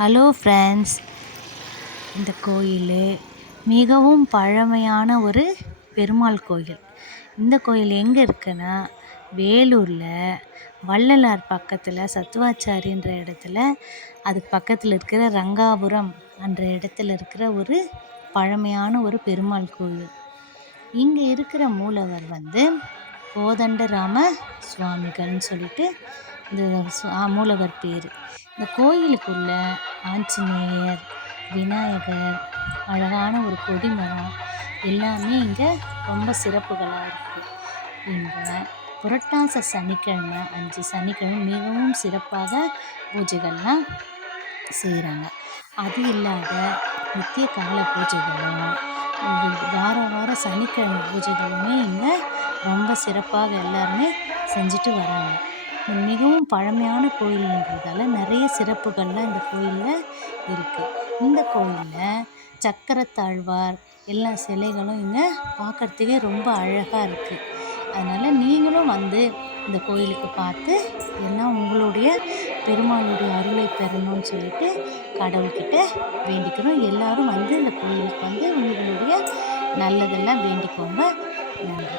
Hello friends, இந்த கோயில் மிகவும் பழமையான ஒரு பெருமாள் கோயில். இந்த கோயில் எங்கே இருக்குன்னா வேலூரில் வள்ளலார் பக்கத்தில் சத்துவாச்சாரின்ற இடத்துல, அதுக்கு பக்கத்தில் இருக்கிற ரங்காபுரம் என்ற இடத்துல இருக்கிற ஒரு பழமையான ஒரு பெருமாள் கோயில். இங்கே இருக்கிற மூலவர் கோதண்டராம சுவாமிகள்னு சொல்லிட்டு இந்த மூலவர் பேர். இந்த கோயிலுக்குள்ள ஆஞ்சநேயர், விநாயகர், அழகான ஒரு கொடிமரம் எல்லாமே இங்கே ரொம்ப சிறப்புகளாக இருக்குது. இங்கே புரட்டாசி சனிக்கிழமை 5 சனிக்கிழமை மிகவும் சிறப்பாக பூஜைகள்லாம் செய்கிறாங்க. அது இல்லாத நித்திய கால பூஜைகளும் வார சனிக்கிழமை பூஜைகளுமே இங்கே ரொம்ப சிறப்பாக எல்லாருமே செஞ்சுட்டு வராங்க. மிகவும் பழமையான கோயில்ன்றதால நிறைய சிறப்புகள்லாம் இந்த கோயிலில் இருக்குது. இந்த கோயிலில் சக்கரத்தாழ்வார் எல்லா சிலைகளும் இங்கே பார்க்குறதுக்கே ரொம்ப அழகாக இருக்குது. அதனால் நீங்களும் இந்த கோயிலுக்கு பார்த்து எல்லாம் உங்களுடைய பெருமாளுடைய அருளை பெறணும்னு சொல்லிட்டு கடவுள்கிட்ட வேண்டிக்கிறோம். எல்லோரும் இந்த கோயிலுக்கு உங்களுடைய நல்லதெல்லாம் வேண்டிக்கோங்க. நன்றி.